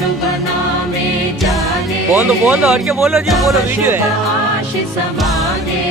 शुभ नामे जाले बोलो बोलो और क्या बोलो जी, बोलो वीडियो है। आशीष मांगे